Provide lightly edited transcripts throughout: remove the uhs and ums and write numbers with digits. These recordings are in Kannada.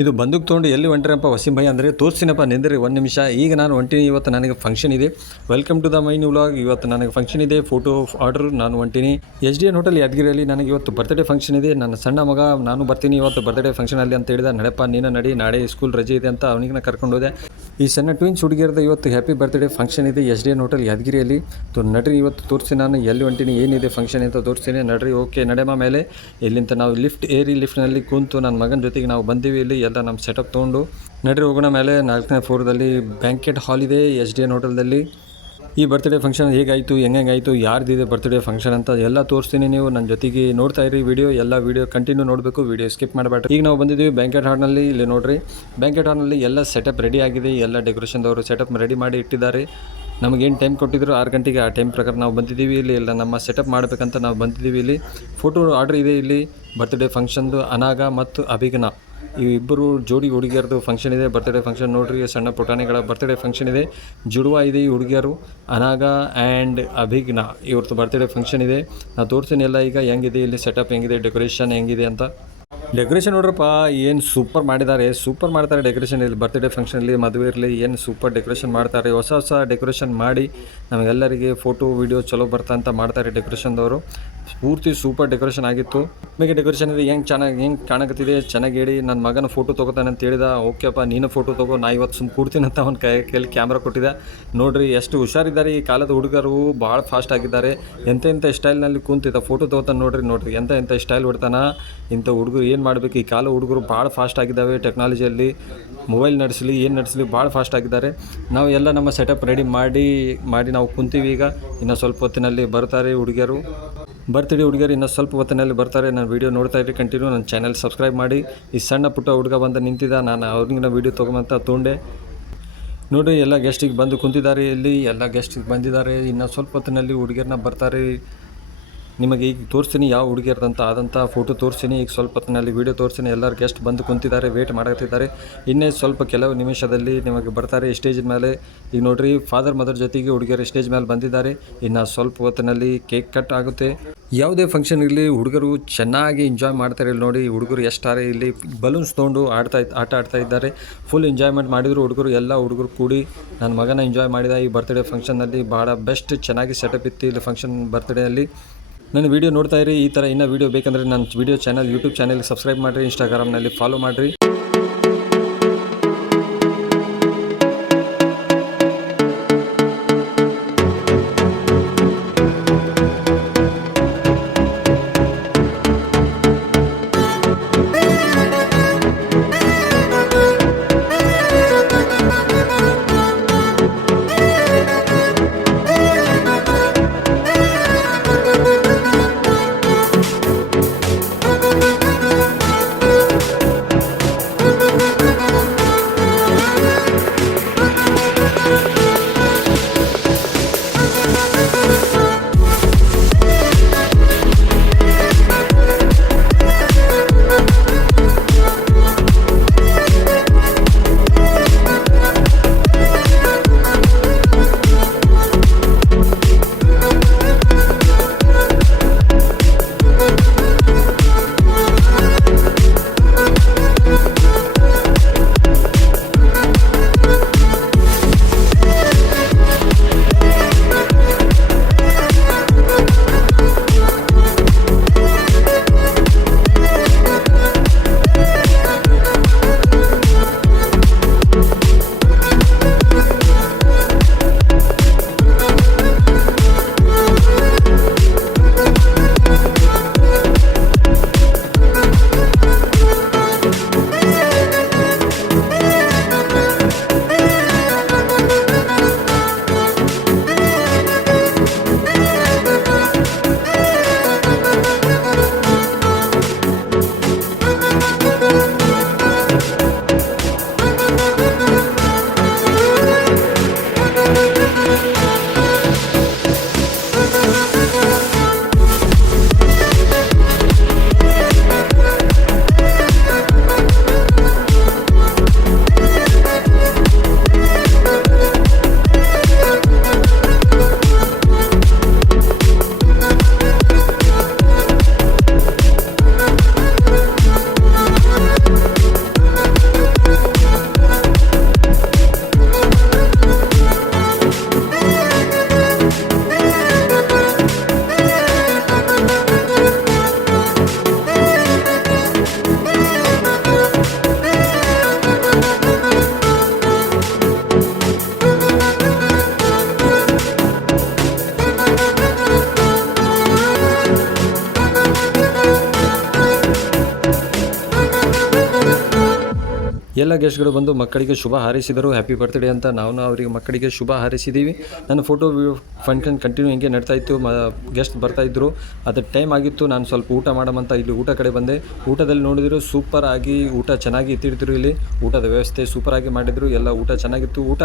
ಇದು ಬಂದೂಕ್ ತೊಗೊಂಡು ಎಲ್ಲಿ ಹೊಂಟ್ರಪ್ಪ ವಸೀಂ ಭಾಯಿ ಅಂದರೆ ತೋರಿಸ್ತೀನಪ್ಪ ನಿಂದ್ರಿ ಒಂದು ನಿಮಿಷ. ಈಗ ನಾನು ಹೊಂಟೀನಿ, ಇವತ್ತು ನನಗೆ ಫಂಕ್ಷನ್ ಇದೆ. Welcome to the my new vlog. ಇವತ್ತು ನನಗೆ ಫಂಕ್ಷನ್ ಇದೆ, ಫೋಟೋ ಆರ್ಡರ್. ನಾನು ಹೊಂಟೀನಿ SDN ಹೋಟೆಲ್ ಯಾದಗಿರಿಯಲ್ಲಿ. ನನಗೆ ಇವತ್ತು ಬರ್ತ್ಡೇ ಫಂಕ್ಷನ್ ಇದೆ. ನನ್ನ ಸಣ್ಣ ಮಗ ನಾನು ಬರ್ತೀನಿ ಇವತ್ತು ಬರ್ತ್ಡೇ ಫಂಕ್ಷನಲ್ಲಿ ಅಂತ ಹೇಳಿದ. ನಡೆಯಪ್ಪ ನೀನು ನಡಿ, ನಾಳೆ ಸ್ಕೂಲ್ ರಜೆ ಇದೆ ಅಂತ ಅವನಿಗೆ ಕರ್ಕೊಂಡು ಹೋದೆ. ಈ ಸಣ್ಣ ಟ್ವಿನ್ಸ್ ಹುಡುಗಿಯರ್ದು ಇವತ್ತು ಹ್ಯಾಪಿ ಬರ್ತ್ಡೇ ಫಂಕ್ಷನ್ ಇದೆ SDN ಹೋಟೆಲ್ ಯಾದಗಿರಿಯಲ್ಲಿ. ನಡ್ರಿ ಇವತ್ತು ತೋರಿಸಿ, ನಾನು ಎಲ್ಲಿ ಹೊಂಟೀನಿ, ಏನಿದೆ ಫಂಕ್ಷನ್ ಅಂತ ತೋರಿಸ್ತೀನಿ. ನಡ್ರಿ. ಓಕೆ ನಡೆಮ ಮೇಲೆ ಇಲ್ಲಿಂದ ನಾವು ಲಿಫ್ಟ್ನಲ್ಲಿ ಕೂತು ನನ್ನ ಮಗನ ಜೊತೆಗೆ ನಾವು ಬಂದೀವಿ. ಇಲ್ಲಿ ಎಲ್ಲ ನಮ್ಮ ಸೆಟಪ್ ತೊಗೊಂಡು ನಡ್ರಿ ಹೋಗೋಣ ಮೇಲೆ. 4ನೇ ಫ್ಲೋರ್ದಲ್ಲಿ ಬ್ಯಾಂಕೆಟ್ ಹಾಲ್ ಇದೆ SDN ಹೋಟೆಲ್ದಲ್ಲಿ. ಈ ಬರ್ತ್ಡೇ ಫಂಕ್ಷನ್ ಹೇಗಾಯಿತು, ಹೆಂಗಾಯಿತು, ಯಾರ್ದಿದೆ ಬರ್ತ್ಡೇ ಫಂಕ್ಷನ್ ಅಂತ ಎಲ್ಲ ತೋರಿಸ್ತೀನಿ. ನೀವು ನನ್ನ ಜೊತೆಗೆ ನೋಡ್ತಾ ಇರಿ ವಿಡಿಯೋ. ಎಲ್ಲ ವಿಡಿಯೋ ಕಂಟಿನ್ಯೂ ನೋಡಬೇಕು, ವಿಡಿಯೋ ಸ್ಕಿಪ್ ಮಾಡಬೇಡ್ರಿ. ಈಗ ನಾವು ಬಂದಿದ್ದೀವಿ ಬ್ಯಾಂಕೆಟ್ ಹಾಲ್ನಲ್ಲಿ. ಇಲ್ಲಿ ನೋಡ್ರಿ, ಬ್ಯಾಂಕೆಟ್ ಹಾಲ್ನಲ್ಲಿ ಎಲ್ಲ ಸೆಟಪ್ ರೆಡಿ ಆಗಿದೆ. ಎಲ್ಲ ಡೆಕೋರೇಷನ್ದವರು ಸೆಟಪ್ ರೆಡಿ ಮಾಡಿ ಇಟ್ಟಿದ್ದಾರೆ. ನಮಗೇನು ಟೈಮ್ ಕೊಟ್ಟಿದ್ರು 6 ಗಂಟೆಗೆ, ಆ ಟೈಮ್ ಪ್ರಕಾರ ನಾವು ಬಂದಿದ್ದೀವಿ. ಇಲ್ಲಿ ಎಲ್ಲ ನಮ್ಮ ಸೆಟಪ್ ಮಾಡಬೇಕಂತ ನಾವು ಬಂದಿದ್ದೀವಿ. ಇಲ್ಲಿ ಫೋಟೋ ಆರ್ಡ್ರ್ ಇದೆ. ಇಲ್ಲಿ ಬರ್ತ್ಡೇ ಫಂಕ್ಷನ್ದು ಅನಾಗ ಮತ್ತು ಅಭಿಗನ ಈ ಇಬ್ಬರು ಜೋಡಿ ಹುಡುಗಿಯರದು ಫಂಕ್ಷನ್ ಇದೆ. ಬರ್ತ್ಡೇ ಫಂಕ್ಷನ್ ನೋಡ್ರಿ, ಸಣ್ಣ ಪುಟಾಣಿಗಳ ಬರ್ತ್ಡೇ ಫಂಕ್ಷನ್ ಇದೆ. ಜುಡುವ ಇದೆ ಈ ಹುಡುಗಿಯರು, ಅನಾಗ ಆ್ಯಂಡ್ ಅಭಿಗ್ನ ಇವ್ರದ್ದು ಬರ್ತ್ಡೇ ಫಂಕ್ಷನ್ ಇದೆ. ನಾನು ತೋರಿಸ್ತೀನಿ ಎಲ್ಲ ಈಗ ಹೆಂಗಿದೆ, ಇಲ್ಲಿ ಸೆಟಪ್ ಹೆಂಗಿದೆ, ಡೆಕೋರೇಷನ್ ಹೆಂಗಿದೆ ಅಂತ. ಡೆಕೋರೇಷನ್ ನೋಡ್ರಪ್ಪ ಏನು ಸೂಪರ್ ಮಾಡಿದ್ದಾರೆ, ಸೂಪರ್ ಮಾಡ್ತಾರೆ ಡೆಕೋರೇಷನ್. ಇಲ್ಲಿ ಬರ್ತ್ಡೇ ಫಂಕ್ಷನಲ್ಲಿ, ಮದುವೆ ಇರಲಿ, ಏನು ಸೂಪರ್ ಡೆಕೋರೇಷನ್ ಮಾಡ್ತಾರೆ. ಹೊಸ ಡೆಕೋರೇಷನ್ ಮಾಡಿ ನಮಗೆಲ್ಲರಿಗೆ ಫೋಟೋ ವೀಡಿಯೋ ಚಲೋ ಬರ್ತಾ ಅಂತ ಮಾಡ್ತಾರೆ ಡೆಕೋರೇಷನ್ದವರು. ಪೂರ್ತಿ ಸೂಪರ್ ಡೆಕೋರೇಷನ್ ಆಗಿತ್ತು. ನಿಮಗೆ ಡೆಕೋರೇಷನ್ ಇದೆ ಹೆಂಗೆ ಕಾಣಕತ್ತಿದೆ, ಚೆನ್ನಾಗಿ ಹೇಳಿ. ನನ್ನ ಮಗನ ಫೋಟೋ ತೊಗೋತಾನೆ ಅಂತ ಹೇಳಿದ. ಓಕೆಪ್ಪ ನೀನು ಫೋಟೋ ತೊಗೋ, ನಾ ಇವತ್ತು ಸುಮ್ಮ ಕೂಡ್ತೀನಿ ಅಂತ ಅವ್ನ ಕೈಯಲ್ಲಿ ಕ್ಯಾಮ್ರಾ ಕೊಟ್ಟಿದ್ದ. ನೋಡಿರಿ ಎಷ್ಟು ಹುಷಾರಿದ್ದಾರೆ ಈ ಕಾಲದ ಹುಡುಗರು, ಭಾಳ ಫಾಸ್ಟ್ ಆಗಿದ್ದಾರೆ. ಎಂಥ ಸ್ಟೈಲ್ನಲ್ಲಿ ಕೂತಿದ್ದ ಫೋಟೋ ತೊಗೋತಾನೆ. ನೋಡ್ರಿ ಎಂಥ ಸ್ಟೈಲ್ ಹೊಡ್ತಾನ. ಇಂಥ ಹುಡುಗರು ಏನು ಮಾಡಬೇಕು, ಈ ಕಾಲ ಹುಡುಗರು ಭಾಳ ಫಾಸ್ಟ್ ಆಗಿದ್ದಾವೆ ಟೆಕ್ನಾಲಜಿಯಲ್ಲಿ. ಮೊಬೈಲ್ ನಡೆಸಲಿ ಏನು ನಡೆಸಲಿ ಭಾಳ ಫಾಸ್ಟ್ ಆಗಿದ್ದಾರೆ. ನಾವು ಎಲ್ಲ ನಮ್ಮ ಸೆಟಪ್ ರೆಡಿ ಮಾಡಿ ನಾವು ಕುಂತೀವಿ. ಈಗ ಇನ್ನು ಸ್ವಲ್ಪ ಹೊತ್ತಿನಲ್ಲಿ ಬರ್ತಾರೆ ಹುಡುಗಿಯರು. ಬರ್ತ್ಡೇ ಹುಡುಗಿಯರು ಇನ್ನೂ ಸ್ವಲ್ಪ ಹೊತ್ತಿನಲ್ಲಿ ಬರ್ತಾರೆ. ನಾನು ವೀಡಿಯೋ ನೋಡ್ತಾ ಇರಿ ಕಂಟಿನ್ಯೂ. ನನ್ನ ಚಾನಲ್ ಸಬ್ಸ್ಕ್ರೈಬ್ ಮಾಡಿ. ಈ ಸಣ್ಣ ಪುಟ್ಟ ಹುಡುಗ ಬಂದು ನಿಂತಿದ್ದ, ನಾನು ಅವ್ರಿಗೆ ವೀಡಿಯೋ ತೊಗೊಂಬಂತ ತೊಗೊಂಡೆ. ನೋಡಿ ಎಲ್ಲ ಗೆಸ್ಟಿಗೆ ಬಂದು ಕುಂತಿದ್ದಾರೆ. ಇಲ್ಲಿ ಎಲ್ಲ ಗೆಸ್ಟಿಗೆ ಬಂದಿದ್ದಾರೆ. ಇನ್ನು ಸ್ವಲ್ಪ ಹೊತ್ತಿನಲ್ಲಿ ಹುಡುಗಿಯರನ್ನ ಬರ್ತಾರೆ. ನಿಮಗೆ ಈಗ ತೋರಿಸ್ತೀನಿ ಯಾವ ಹುಡುಗಿಯರ್ದಂತ ಆದಂಥ ಫೋಟೋ ತೋರಿಸ್ತೀನಿ. ಈಗ ಸ್ವಲ್ಪ ಹೊತ್ತಿನಲ್ಲಿ ವೀಡಿಯೋ ತೋರಿಸ್ತೀನಿ. ಎಲ್ಲರೂ ಗೆಸ್ಟ್ ಬಂದು ಕುಂತಿದ್ದಾರೆ, ವೇಟ್ ಮಾಡುತ್ತಿದ್ದಾರೆ. ಇನ್ನೇ ಸ್ವಲ್ಪ ಕೆಲವು ನಿಮಿಷದಲ್ಲಿ ನಿಮಗೆ ಬರ್ತಾರೆ ಸ್ಟೇಜ್ ಮೇಲೆ. ಈಗ ನೋಡಿರಿ, ಫಾದರ್ ಮದರ್ ಜೊತೆಗೆ ಹುಡುಗಿಯರು ಸ್ಟೇಜ್ ಮೇಲೆ ಬಂದಿದ್ದಾರೆ. ಇನ್ನು ಸ್ವಲ್ಪ ಹೊತ್ತಿನಲ್ಲಿ ಕೇಕ್ ಕಟ್ ಆಗುತ್ತೆ. ಯಾವುದೇ ಫಂಕ್ಷನ್ ಇರಲಿ ಹುಡುಗರು ಚೆನ್ನಾಗಿ ಎಂಜಾಯ್ ಮಾಡ್ತಾರೆ. ಇಲ್ಲಿ ನೋಡಿ ಹುಡುಗರು ಎಷ್ಟಾರೆ ಇಲ್ಲಿ ಬಲೂನ್ಸ್ ತೊಗೊಂಡು ಆಟ ಆಡ್ತಾ ಇದ್ದಾರೆ. ಫುಲ್ ಎಂಜಾಯ್ಮೆಂಟ್ ಮಾಡಿದರು ಹುಡುಗರು, ಎಲ್ಲ ಹುಡುಗರು ಕೂಡಿ. ನನ್ನ ಮಗನ ಎಂಜಾಯ್ ಮಾಡಿದ ಈ ಬರ್ತ್ಡೇ ಫಂಕ್ಷನ್ನಲ್ಲಿ. ಭಾಳ ಬೆಸ್ಟ್ ಚೆನ್ನಾಗಿ ಸೆಟಪ್ ಇತ್ತು ಇಲ್ಲಿ ಫಂಕ್ಷನ್ ಬರ್ತ್ಡೇಯಲ್ಲಿ. ನನ್ನ ವೀಡಿಯೋ ನೋಡ್ತಾ ಇರಿ. ಈ ಥರ ಇನ್ನೂ ವೀಡಿಯೋ ಬೇಕಂದರೆ ನನ್ನ ವೀಡಿಯೋ ಚಾನಲ್ ಯೂಟ್ಯೂಬ್ ಚಾನಲ್ಗೆ ಸಬ್ಸ್ಕ್ರೈಬ್ ಮಾಡಿರಿ, ಇನ್ಸ್ಟಾಗ್ರಾಮ್ನಲ್ಲಿ ಫಾಲೋ ಮಾಡಿರಿ. ಎಲ್ಲ ಗೆಸ್ಟ್ಗಳು ಬಂದು ಮಕ್ಕಳಿಗೆ ಶುಭ ಹಾರೈಸಿದರು, ಹ್ಯಾಪಿ ಬರ್ತ್ಡೇ ಅಂತ. ನಾವು ಅವರಿಗೆ ಮಕ್ಕಳಿಗೆ ಶುಭ ಹಾರೈಸಿದ್ದೀವಿ. ನನ್ನ ಫೋಟೋ ಫಂಕ್ಷನ್ ಕಂಟಿನ್ಯೂ ಹಿಂಗೆ ನಡ್ತಾ ಇತ್ತು. ಗೆಸ್ಟ್ ಬರ್ತಾಯಿದ್ರು, ಅದು ಟೈಮ್ ಆಗಿತ್ತು. ನಾನು ಸ್ವಲ್ಪ ಊಟ ಮಾಡಮಂತ ಇಲ್ಲಿ ಊಟ ಕಡೆ ಬಂದೆ. ಊಟದಲ್ಲಿ ನೋಡಿದ್ರು ಸೂಪರ್ ಆಗಿ ಊಟ ಚೆನ್ನಾಗಿ ಇತ್ತಿಡ್ತಿದ್ರು. ಇಲ್ಲಿ ಊಟದ ವ್ಯವಸ್ಥೆ ಸೂಪರ್ ಆಗಿ ಮಾಡಿದ್ರು. ಎಲ್ಲ ಊಟ ಚೆನ್ನಾಗಿತ್ತು. ಊಟ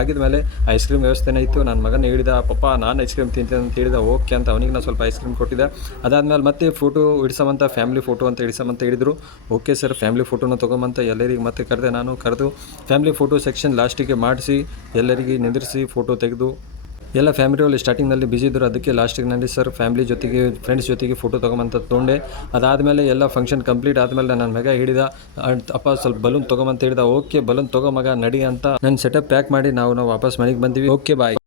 ಆಗಿದ ಮೇಲೆ ಐಸ್ ಕ್ರೀಮ್ ವ್ಯವಸ್ಥೆನೇ ಇತ್ತು. ನನ್ನ ಮಗನ ಹೇಳಿದ, ಪಪ್ಪ ನಾನು ಐಸ್ ಕ್ರೀಮ್ ತಿಂತೇನೆ ಅಂತ ಹೇಳಿದ. ಓಕೆ ಅಂತ ಅವನಿಗೆ ನಾನು ಸ್ವಲ್ಪ ಐಸ್ ಕ್ರೀಮ್ ಕೊಟ್ಟಿದ್ದೆ. ಅದಾದಮೇಲೆ ಮತ್ತೆ ಫೋಟೋ ಇಡಿಸಮಂತ, ಫ್ಯಾಮಿಲಿ ಫೋಟೋ ಅಂತ ಇಡಿಸಮಂತ ಹೇಳಿದರು. ಓಕೆ ಸರ್, ಫ್ಯಾಮಿಲಿ ಫೋಟೋನ ತೊಗೊಂಬಂತ ಎಲ್ಲರಿಗೆ ಮತ್ತೆ ಕರೆದೆ. ನಾನು ಕರೆದು ಫ್ಯಾಮಿಲಿ ಫೋಟೋ ಸೆಕ್ಷನ್ ಲಾಸ್ಟಿಗೆ ಮಾಡಿಸಿ ಎಲ್ಲರಿಗೆ ನಿಂದಿರಿಸಿ ಫೋಟೋ ತೆಗೆದು ಎಲ್ಲ ಫ್ಯಾಮಿಲಿಯಲ್ಲಿ ಸ್ಟಾರ್ಟಿಂಗ್ನಲ್ಲಿ ಬಿಸಿ ಇದ್ದರು. ಅದಕ್ಕೆ ಲಾಸ್ಟಿಗೆ ನಲ್ಲಿ ಸರ್ ಫ್ಯಾಮಿಲಿ ಜೊತೆಗೆ ಫ್ರೆಂಡ್ಸ್ ಜೊತೆಗೆ ಫೋಟೋ ತೊಗೊಂಬಂತ ತೊಗೊಂಡೆ. ಅದಾದಮೇಲೆ ಎಲ್ಲ ಫಂಕ್ಷನ್ ಕಂಪ್ಲೀಟ್ ಆದಮೇಲೆ ನನ್ನ ಮಗ ಹೇಳಿದ, ಅಪ್ಪ ಸ್ವಲ್ಪ ಬಲೂನ್ ತೊಗೊಂಬಂತ ಹೇಳಿದ. ಓಕೆ ಬಲೂನ್ ತೊಗೊ ಮಗ ನಡಿ ಅಂತ ನನ್ನ ಸೆಟಪ್ ಪ್ಯಾಕ್ ಮಾಡಿ ನಾವು ವಾಪಸ್ ಮನೆಗೆ ಬಂದಿವಿ. ಓಕೆ ಬಾಯ್.